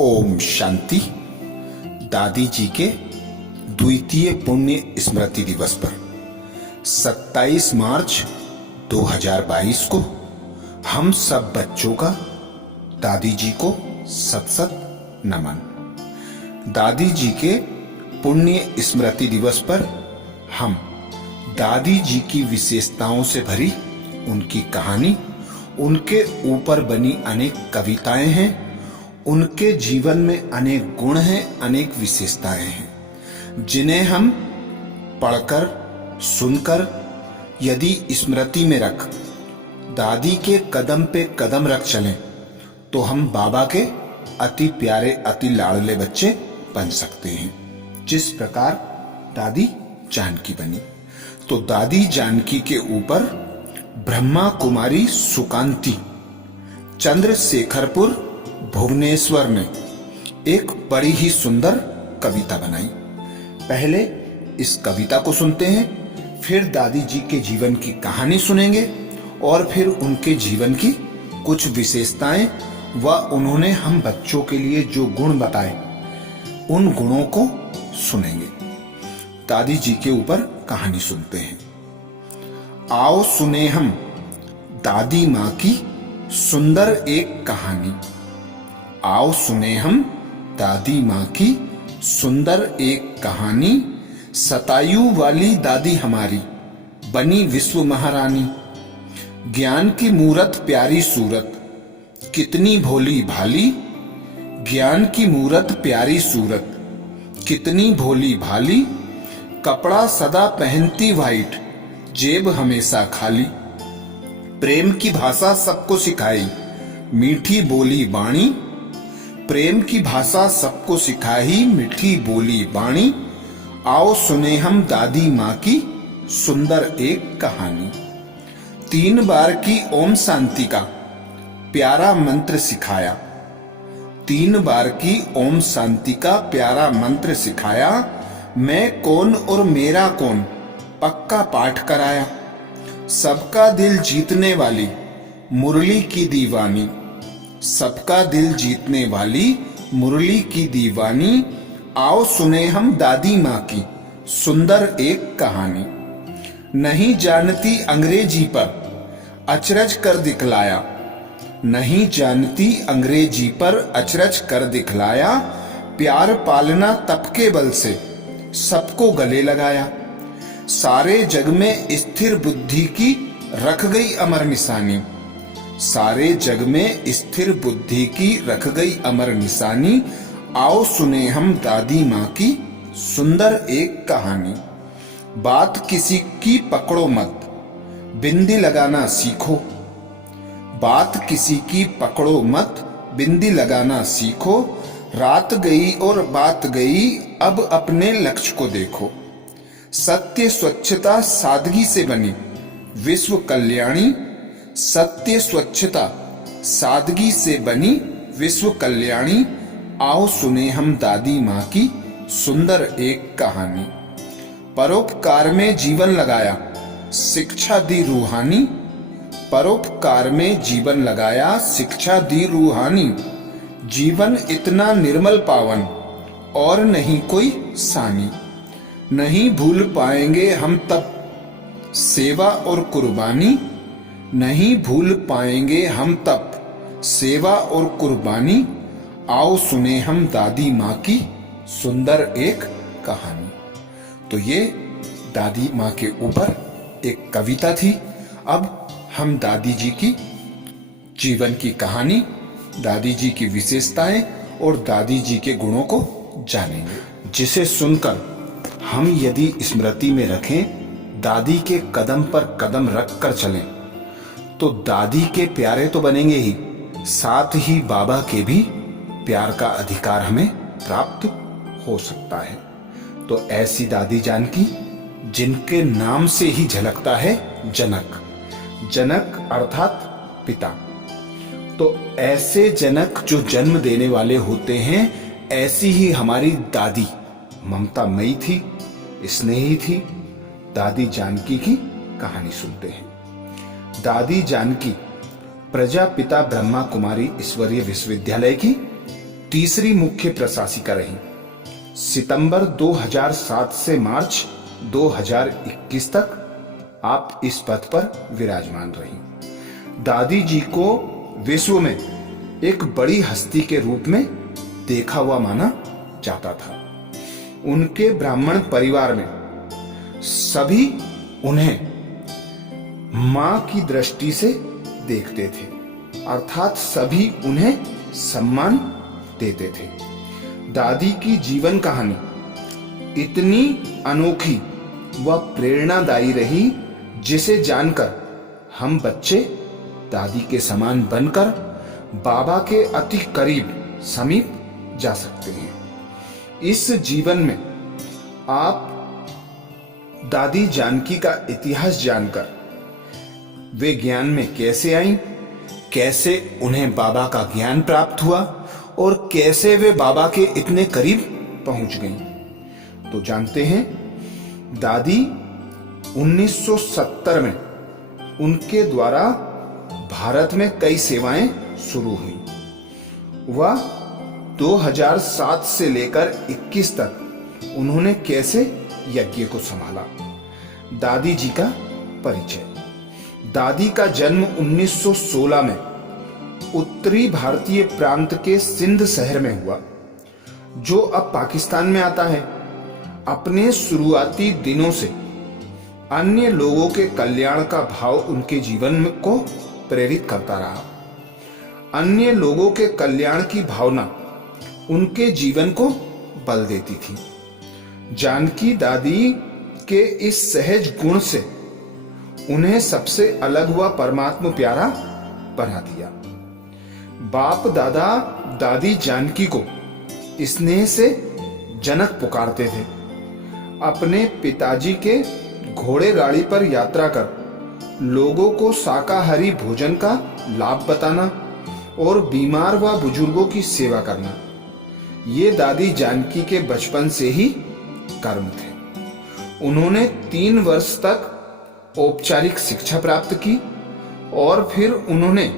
ओम शांति। दादी जी के द्वितीय पुण्य स्मृति दिवस पर 27 मार्च 2022 को हम सब बच्चों का दादी जी को सत सत नमन। दादी जी के पुण्य स्मृति दिवस पर हम दादी जी की विशेषताओं से भरी उनकी कहानी, उनके ऊपर बनी अनेक कविताएं हैं, उनके जीवन में अनेक गुण हैं, अनेक विशेषताएं हैं, जिन्हें हम पढ़कर सुनकर यदि स्मृति में रख दादी के कदम पे कदम रख चलें तो हम बाबा के अति प्यारे अति लाडले बच्चे बन सकते हैं, जिस प्रकार दादी जानकी बनी। तो दादी जानकी के ऊपर ब्रह्मा कुमारी सुकांती चंद्रशेखरपुर भुवनेश्वर ने एक बड़ी ही सुंदर कविता बनाई। पहले इस कविता को सुनते हैं, फिर दादी जी के जीवन की कहानी सुनेंगे और फिर उनके जीवन की कुछ विशेषताएं व उन्होंने हम बच्चों के लिए जो गुण बताए उन गुणों को सुनेंगे। दादी जी के ऊपर कहानी सुनते हैं। आओ सुने हम दादी माँ की सुंदर एक कहानी। आओ सुने हम दादी माँ की सुंदर एक कहानी। सतायु वाली दादी हमारी बनी विश्व महारानी। ज्ञान की मूरत प्यारी सूरत कितनी भोली भाली। ज्ञान की मूरत प्यारी सूरत कितनी भोली भाली। कपड़ा सदा पहनती वाइट जेब हमेशा खाली। प्रेम की भाषा सबको सिखाई मीठी बोली बाणी। प्रेम की भाषा सबको सिखाई मीठी बोली बाणी। आओ सुने हम दादी माँ की सुंदर एक कहानी। 3 बार की ओम शांति का प्यारा मंत्र सिखाया। 3 बार की ओम शांति का प्यारा मंत्र सिखाया। मैं कौन और मेरा कौन पक्का पाठ कराया। सबका दिल जीतने वाली मुरली की दीवानी। सबका दिल जीतने वाली मुरली की दीवानी। आओ सुने हम दादी माँ की सुंदर एक कहानी। नहीं जानती अंग्रेजी पर अचरज कर दिखलाया। नहीं जानती अंग्रेजी पर अचरज कर दिखलाया। प्यार पालना तप के बल से सबको गले लगाया। सारे जग में स्थिर बुद्धि की रख गई अमर निशानी। सारे जग में स्थिर बुद्धि की रख गई अमर निशानी। आओ सुने हम दादी माँ की सुंदर एक कहानी। बात किसी की पकड़ो मत बिंदी लगाना सीखो। बात किसी की पकड़ो मत बिंदी लगाना सीखो। रात गई और बात गई अब अपने लक्ष्य को देखो। सत्य स्वच्छता सादगी से बनी विश्व कल्याणी। सत्य स्वच्छता सादगी से बनी विश्व कल्याणी। आओ सुने हम दादी माँ की सुंदर एक कहानी। परोपकार में जीवन लगाया शिक्षा दी रूहानी। परोपकार में जीवन लगाया शिक्षा दी रूहानी। जीवन इतना निर्मल पावन और नहीं कोई सानी। नहीं भूल पाएंगे हम तब सेवा और कुर्बानी। नहीं भूल पाएंगे हम तब सेवा और कुर्बानी। आओ सुने हम दादी माँ की सुंदर एक कहानी। तो ये दादी माँ के ऊपर एक कविता थी। अब हम दादी जी की जीवन की कहानी, दादी जी की विशेषताएं और दादी जी के गुणों को जानेंगे, जिसे सुनकर हम यदि स्मृति में रखें, दादी के कदम पर कदम रख कर चलें तो दादी के प्यारे तो बनेंगे ही, साथ ही बाबा के भी प्यार का अधिकार हमें प्राप्त हो सकता है। तो ऐसी दादी जानकी जिनके नाम से ही झलकता है जनक। जनक अर्थात पिता। तो ऐसे जनक जो जन्म देने वाले होते हैं, ऐसी ही हमारी दादी ममतामयी थी, स्नेही थी। दादी जानकी की कहानी सुनते हैं। दादी जानकी प्रजापिता ब्रह्मा कुमारी ईश्वरीय विश्वविद्यालय की तीसरी मुख्य प्रशासिका रहीं। सितंबर 2007 से मार्च 2021 तक आप इस पद पर विराजमान रहीं। दादी जी को विश्व में एक बड़ी हस्ती के रूप में देखा हुआ माना जाता था। उनके ब्राह्मण परिवार में सभी उन्हें मां की दृष्टि से देखते थे, अर्थात सभी उन्हें सम्मान देते थे। दादी की जीवन कहानी इतनी अनोखी व प्रेरणादायी रही, जिसे जानकर हम बच्चे दादी के समान बनकर बाबा के अति करीब समीप जा सकते हैं। इस जीवन में आप दादी जानकी का इतिहास जानकर वे ज्ञान में कैसे आईं, कैसे उन्हें बाबा का ज्ञान प्राप्त हुआ और कैसे वे बाबा के इतने करीब पहुंच गईं, तो जानते हैं। दादी 1970 में उनके द्वारा भारत में कई सेवाएं शुरू हुई। वह 2007 से लेकर 21 तक उन्होंने कैसे यज्ञ को संभाला। दादी जी का परिचय। दादी का जन्म 1916 में उत्तरी भारतीय प्रांत के सिंध शहर में हुआ, जो अब पाकिस्तान में आता है। अपने शुरुआती दिनों से अन्य लोगों के कल्याण का भाव उनके जीवन को प्रेरित करता रहा। अन्य लोगों के कल्याण की भावना उनके जीवन को बल देती थी। जानकी दादी के इस सहज गुण से उन्हें सबसे अलग हुआ परमात्मा प्यारा बना दिया। बाप दादा दादी जानकी को स्नेह से जनक पुकारते थे। अपने पिताजी के घोड़े गाड़ी पर यात्रा कर लोगों को शाकाहारी भोजन का लाभ बताना और बीमार व बुजुर्गों की सेवा करना, ये दादी जानकी के बचपन से ही कर्म थे। उन्होंने 3 वर्ष तक औपचारिक शिक्षा प्राप्त की और फिर उन्होंने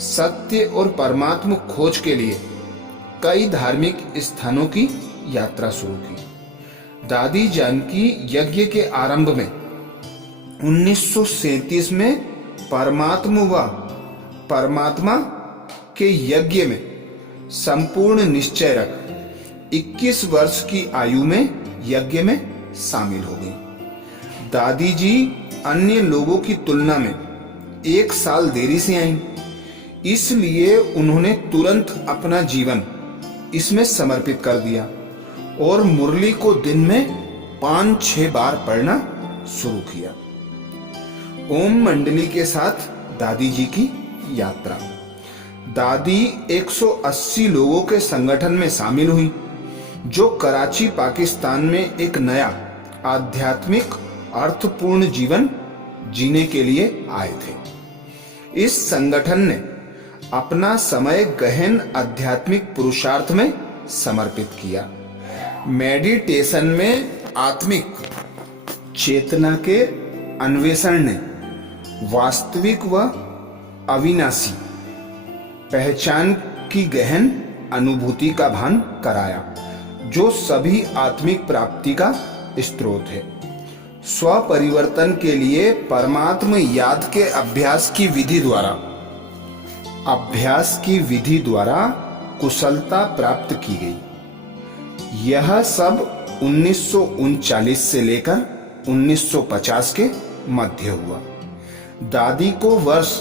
सत्य और परमात्मा खोज के लिए कई धार्मिक स्थानों की यात्रा शुरू की। दादी जानकी यज्ञ के आरंभ में 1937 में परमात्मा के यज्ञ में संपूर्ण निश्चय रख 21 वर्ष की आयु में यज्ञ में शामिल हो गई। दादी जी अन्य लोगों की तुलना में 1 साल देरी से आईं, इसलिए उन्होंने तुरंत अपना जीवन इसमें समर्पित कर दिया और मुरली को दिन में 5-6 बार पढ़ना शुरू किया। ओम मंडली के साथ दादी जी की यात्रा। दादी 180 लोगों के संगठन में शामिल हुई, जो कराची पाकिस्तान में एक नया आध्यात्मिक अर्थपूर्ण जीवन जीने के लिए आए थे। इस संगठन ने अपना समय गहन आध्यात्मिक पुरुषार्थ में समर्पित किया। मेडिटेशन में आत्मिक चेतना के अन्वेषण ने वास्तविक व अविनाशी पहचान की गहन अनुभूति का भान कराया, जो सभी आत्मिक प्राप्ति का स्रोत है। स्व परिवर्तन के लिए परमात्मा याद के अभ्यास की विधि द्वारा कुशलता प्राप्त की गई। यह सब 1939 से लेकर 1950 के मध्य हुआ। दादी को वर्ष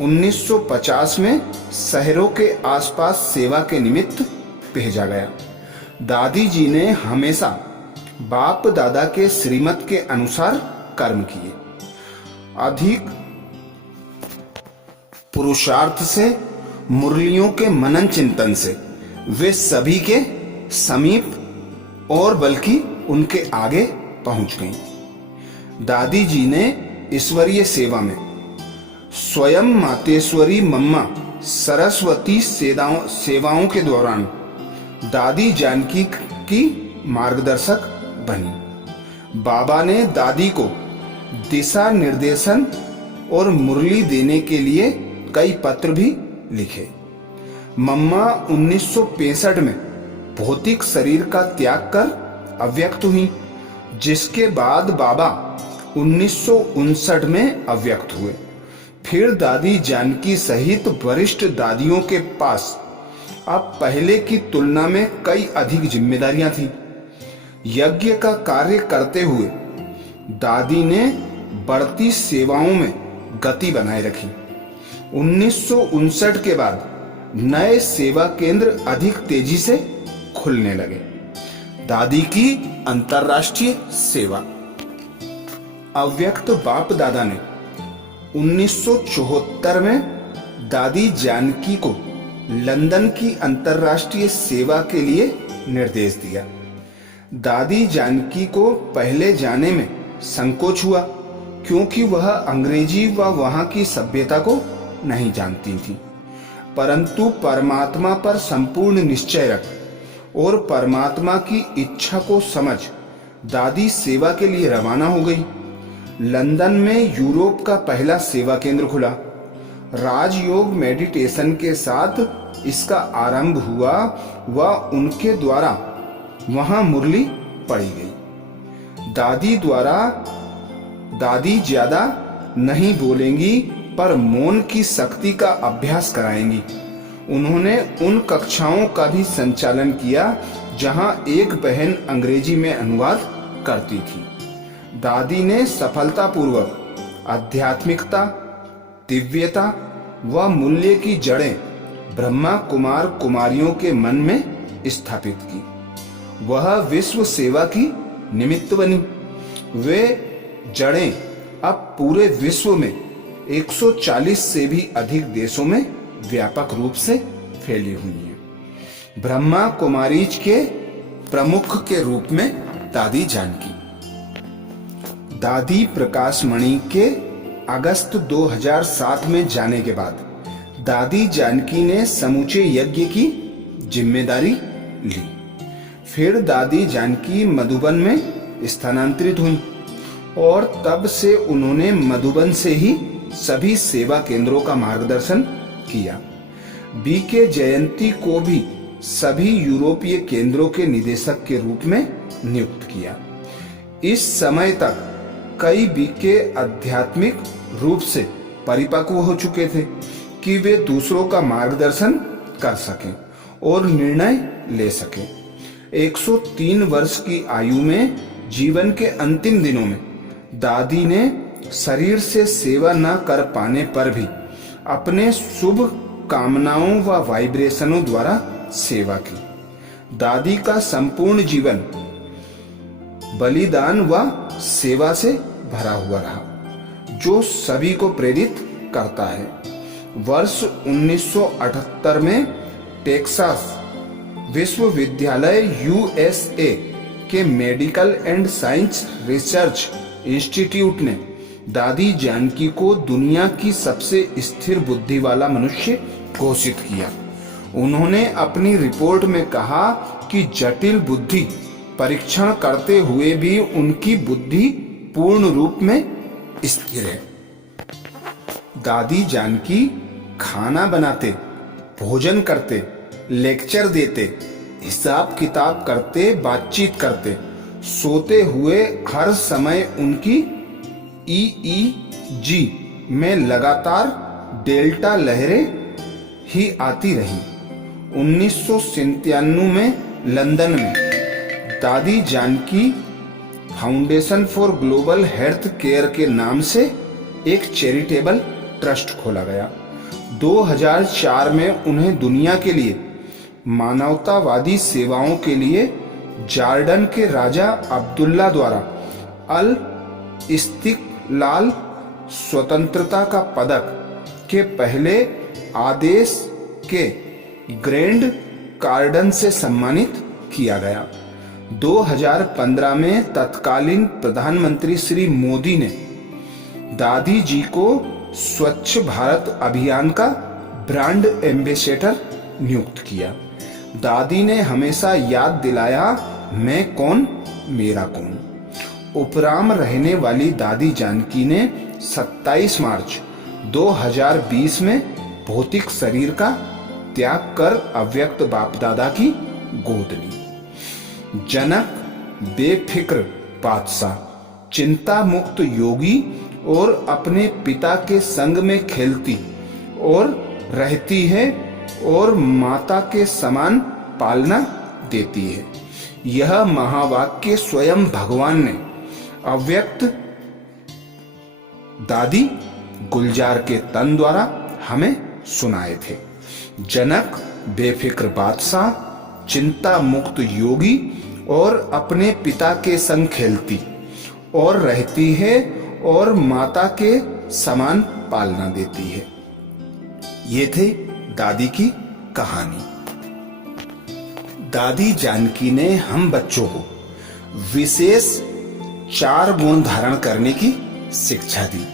1950 में शहरों के आसपास सेवा के निमित्त भेजा गया। दादी जी ने हमेशा बाप दादा के श्रीमत के अनुसार कर्म किए। अधिक पुरुषार्थ से, मुरलियों के मनन चिंतन से वे सभी के समीप और बल्कि उनके आगे पहुंच गईं। दादी जी ने ईश्वरीय सेवा में स्वयं मातेश्वरी मम्मा सरस्वती सेवाओं के दौरान दादी जानकी की मार्गदर्शक बनी। बाबा ने दादी को दिशा निर्देशन और मुरली देने के लिए कई पत्र भी लिखे। मम्मा 1965 में भौतिक शरीर का त्याग कर अव्यक्त हुई, जिसके बाद बाबा 1959 में अव्यक्त हुए। फिर दादी जानकी सहित वरिष्ठ दादियों के पास अब पहले की तुलना में कई अधिक जिम्मेदारियां थीं। यज्ञ का कार्य करते हुए दादी ने बढ़ती सेवाओं में गति बनाए रखी। 1959 के बाद नए सेवा केंद्र अधिक तेजी से खुलने लगे। दादी की अंतर्राष्ट्रीय सेवा। अव्यक्त बाप दादा ने 1974 में दादी जानकी को लंदन की अंतर्राष्ट्रीय सेवा के लिए निर्देश दिया। दादी जानकी को पहले जाने में संकोच हुआ, क्योंकि वह अंग्रेजी व वहां की सभ्यता को नहीं जानती थी, परंतु परमात्मा पर संपूर्ण निश्चय रख और परमात्मा की इच्छा को समझ दादी सेवा के लिए रवाना हो गई। लंदन में यूरोप का पहला सेवा केंद्र खुला। राजयोग मेडिटेशन के साथ इसका आरंभ हुआ व उनके द्वारा वहां मुरली पढ़ी गई। दादी ज्यादा नहीं बोलेंगी, पर मौन की शक्ति का अभ्यास कराएंगी। उन्होंने उन कक्षाओं का भी संचालन किया जहां एक बहन अंग्रेजी में अनुवाद करती थी। दादी ने सफलतापूर्वक आध्यात्मिकता, दिव्यता व मूल्य की जड़ें ब्रह्मा कुमार कुमारियों के मन में स्थापित की। वह विश्व सेवा की निमित्त बनी। वे जड़ें अब पूरे विश्व में 140 से भी अधिक देशों में व्यापक रूप से फैली हुई हैं। ब्रह्मा कुमारीज के प्रमुख के रूप में दादी जानकी। दादी प्रकाश मणि के अगस्त 2007 में जाने के बाद दादी जानकी ने समूचे यज्ञ की जिम्मेदारी ली। फिर दादी जानकी मधुबन में स्थानांतरित हुई और तब से उन्होंने मधुबन से ही सभी सेवा केंद्रों का मार्गदर्शन किया। बीके जयंती को भी सभी यूरोपीय केंद्रों के निदेशक के रूप में नियुक्त किया। इस समय तक कई बीके आध्यात्मिक रूप से परिपक्व हो चुके थे कि वे दूसरों का मार्गदर्शन कर सकें और निर्णय ले सकें। 103 वर्ष की आयु में जीवन के अंतिम दिनों में दादी ने शरीर से सेवा न कर पाने पर भी अपने शुभ कामनाओं व वाइब्रेशनों द्वारा सेवा की। दादी का संपूर्ण जीवन बलिदान व सेवा से भरा हुआ रहा, जो सभी को प्रेरित करता है। वर्ष 1978 में टेक्सास विश्वविद्यालय यूएसए के medical and science research institute ने दादी जानकी को दुनिया की सबसे स्थिर बुद्धि वाला मनुष्य घोषित किया। उन्होंने अपनी रिपोर्ट में कहा कि जटिल बुद्धि परीक्षण करते हुए भी उनकी बुद्धि पूर्ण रूप में स्थिर है। दादी जानकी खाना बनाते, भोजन करते, लेक्चर देते, हिसाब किताब करते, बातचीत करते, सोते हुए हर समय उनकी ईईजी में लगातार डेल्टा लहरें ही आती रही। 1997 में लंदन में Dadi Janki Foundation for Global Health Care के नाम से एक चैरिटेबल ट्रस्ट खोला गया। 2004 में उन्हें दुनिया के लिए मानवतावादी सेवाओं के लिए जॉर्डन के राजा अब्दुल्ला द्वारा अल इस्तिकलाल स्वतंत्रता का पदक के पहले आदेश के ग्रैंड कार्डन से सम्मानित किया गया। 2015 में तत्कालीन प्रधानमंत्री श्री मोदी ने दादी जी को स्वच्छ भारत अभियान का ब्रांड एम्बेसडर नियुक्त किया। दादी ने हमेशा याद दिलाया, मैं कौन मेरा कौन। उपराम रहने वाली दादी जानकी ने 27 मार्च 2020 में भौतिक शरीर का त्याग कर अव्यक्त बाप दादा की गोद ली। जनक बेफिक्र बादशाह, चिंता मुक्त योगी और अपने पिता के संग में खेलती और रहती है और माता के समान पालना देती है। यह महावाक्य स्वयं भगवान ने अव्यक्त दादी गुलजार के तन द्वारा हमें सुनाए थे। जनक बेफिक्र बादशाह, चिंता मुक्त योगी और अपने पिता के संग खेलती और रहती है और माता के समान पालना देती है। ये थे दादी की कहानी। दादी जानकी ने हम बच्चों को विशेष 4 गुण धारण करने की शिक्षा दी।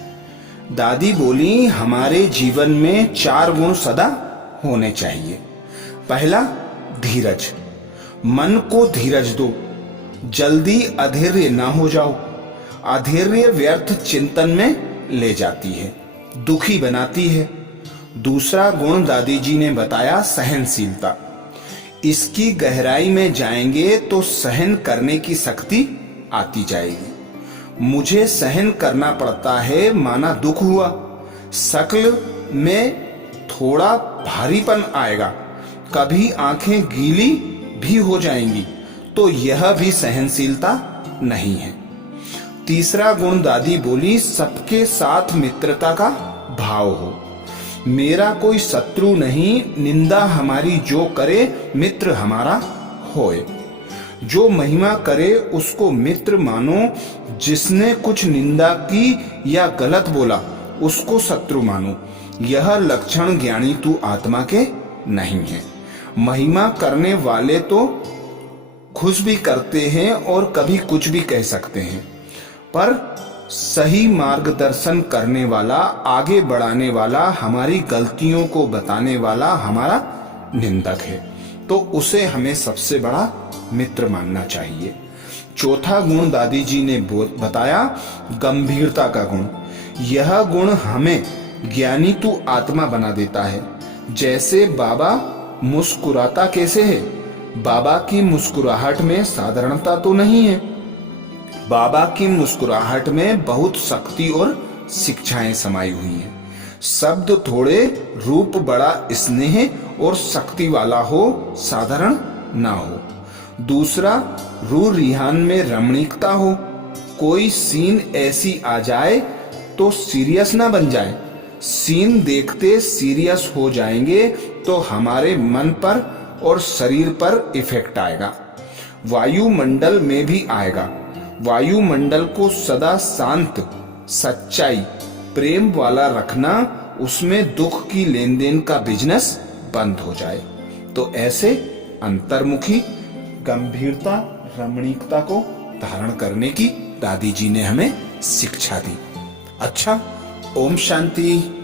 दादी बोली, हमारे जीवन में 4 गुण सदा होने चाहिए। पहला, धीरज। मन को धीरज दो, जल्दी अधैर्य ना हो जाओ। अधैर्य व्यर्थ चिंतन में ले जाती है, दुखी बनाती है। दूसरा गुण दादी जी ने बताया, सहनशीलता। इसकी गहराई में जाएंगे तो सहन करने की शक्ति आती जाएगी। मुझे सहन करना पड़ता है, माना दुख हुआ, शक्ल में थोड़ा भारीपन आएगा, कभी आंखें गीली भी हो जाएंगी, तो यह भी सहनशीलता नहीं है। तीसरा गुण दादी बोली, सबके साथ मित्रता का भाव हो। मेरा कोई शत्रु नहीं, निंदा हमारी जो करे मित्र हमारा होए। जो महिमा करे उसको मित्र मानो, जिसने कुछ निंदा की या गलत बोला उसको शत्रु मानो। यह लक्षण ज्ञानी तू आत्मा के नहीं है। महिमा करने वाले तो खुश भी करते हैं और कभी कुछ भी कह सकते हैं, पर सही मार्गदर्शन करने वाला, आगे बढ़ाने वाला, हमारी गलतियों को बताने वाला हमारा निंदक है, तो उसे हमें सबसे बड़ा मित्र मानना चाहिए। चौथा गुण दादी जी ने बताया, गंभीरता का गुण। यह गुण हमें ज्ञानी तू आत्मा बना देता है। जैसे बाबा मुस्कुराता कैसे है, बाबा की मुस्कुराहट में साधारणता तो नहीं है। बाबा की मुस्कुराहट में बहुत शक्ति और शिक्षाएं समाई हुई हैं। शब्द थोड़े, रूप बड़ा स्नेह और शक्ति वाला हो, साधारण ना हो। दूसरा, रूह रिहान में रमणीकता हो। कोई सीन ऐसी आ जाए तो सीरियस ना बन जाए। सीन देखते सीरियस हो जाएंगे तो हमारे मन पर और शरीर पर इफेक्ट आएगा, वायुमंडल में भी आएगा। वायुमंडल को सदा शांत, सच्चाई, प्रेम वाला रखना, उसमें दुख की लेन देन का बिजनेस बंद हो जाए। तो ऐसे अंतर्मुखी, गंभीरता, रमणीकता को धारण करने की दादी जी ने हमें शिक्षा दी। अच्छा, ओम शांति।